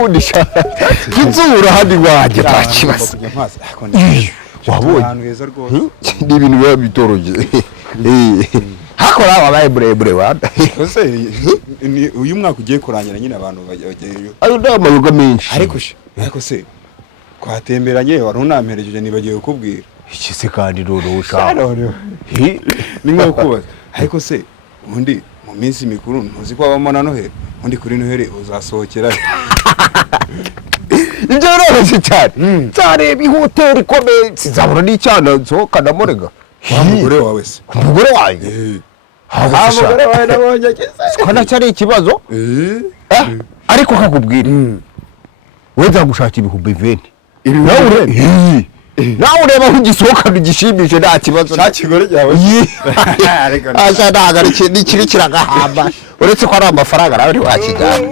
gufundisha kizura hadi waje takibaza wabonye ni ibintu biba bitoroje hakora wabaye burebure wada ese uyu mwaka ugiye kurangira nyine abantu bagiyeyo ayo ndamayoga menshi ariko se kwatemberanye wari unampereje nibagiye kukubwira iki se kandi rero ushaka ni nko kubaza ariko se ubundi mu minsi mikuru ntuzi ko abamo na Noheli ubundi kuri Noheli uzasohokera ibyo rero cyane cyane bihoteli komeye sizabura n'icyana nsohokana morega umugore wawe se umugore wanjye umugore wawe nabonye kwana cyari ikibazo ariko kakubwira weza gushaka ibihumbi 20 nawe ureba aho ugisohokana ugishimishe nta kibazo nta kigore cyawe asa ntagarike n'ikiri kiragahamba uretse ko ari amafaranga nawe ntiwakijyana